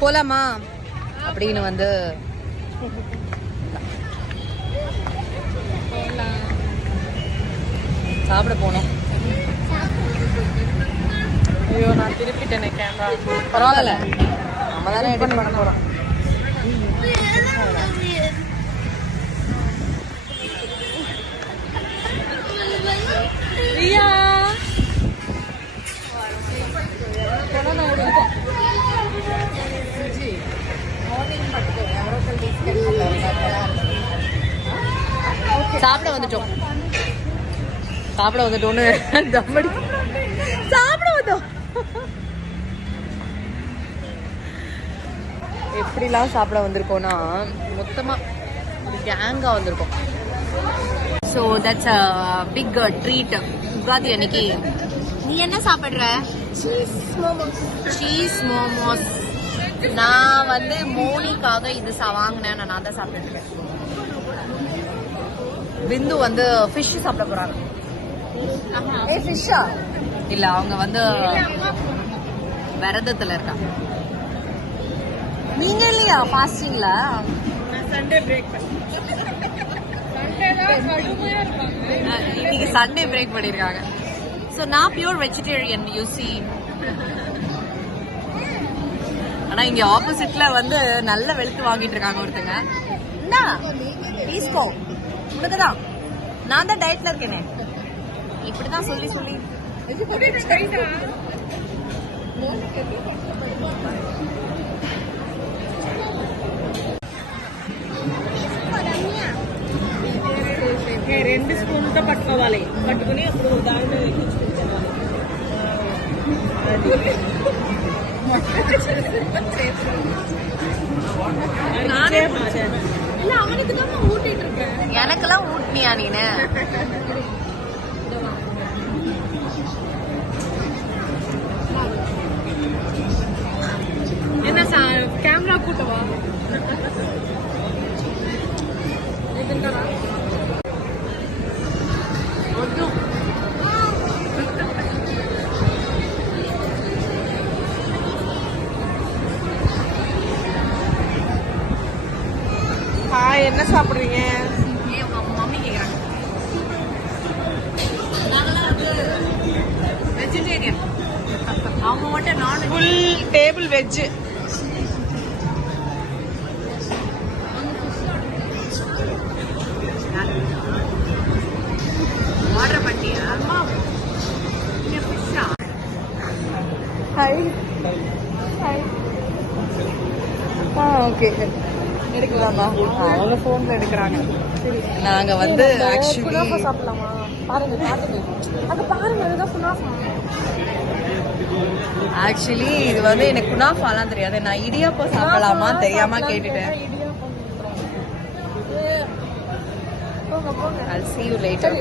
போலாமா அப்படின்னு வந்து சாப்பிட போனோம். ஐயோ நான் திருப்பிட்டேனே கேமரா. பரவாயில்ல, நம்ம தானே எடிட் பண்ண போறோம். ரியா சாப்பிட வந்துட்டோம். சாப்பிட வந்துட்டோன்னு சாப்பிட வந்தோம். எப்படிலாம் சாப்பிட வந்திருக்கோம்னா மொத்தமா கேங்கா வந்திருக்கோம். So that's a big treat. Ugadi அன்னைக்கு நீ என்ன சாப்பிடுற? சீஸ் மோமோஸ். நான் வந்து மோனிக்காக இது வாங்கினேன். நான் தான் சாப்பிட்டுருக்கேன். பிந்து வந்து ஃபிஷ் சாப்பிட போறாங்க. ஃபிஷ்ஷா இல்ல, அவங்க வந்து விரதத்துல இருக்காங்க. நீங்க இல்லையா ஃபாஸ்டிங்ல? சண்டே பிரேக் இன்னைக்கு சண்டே பிரேக் பண்ணிருக்காங்க. ஸோ நான் பியூர் வெஜிடேரியன். You see. ஆனா இங்க ஆப்போசிட்ல வந்து நல்ல வெளுத்து வாங்கிட்டு இருக்காங்க ஒருத்தங்க. என்ன பீஸ்கோ உனக்குதான், நான் தான் டயட்ல இருக்கேனே. இப்படிதான் சொல்லி சொல்லி రెండు స్పూన్తో పట్టుకోవాలి. పట్టుకుని అప్పుడు దాంట్లో எனக்கெல்லாம் ஊட்டினியா நீனு? என்ன கேமரா கூட்டவா? என்ன சாப்பிடுறீங்க? மம்மி கேக்குறாங்க. நாங்கெல்லாம் வந்து வெஜிடேரியன், அவங்க மட்டும் நான். Full table veg. ஆர்டர் பண்ணியா? Hi hi. ஓகே எடுக்கலாமா? அவங்க போன்ல எடுக்கிறாங்க. நாங்க வந்து ஆக்சுவலி சாப்பிடலாமா? பாருங்க பாருங்க அதுதான் குனாஃபா. ஆக்சுவலி இது வந்து எனக்கு குனாஃபாலாம் தெரியாது. நான் இடியாப்பம் சாப்பிடலாமா தெரியாம கேட்டுட்டேன். I'll see you later.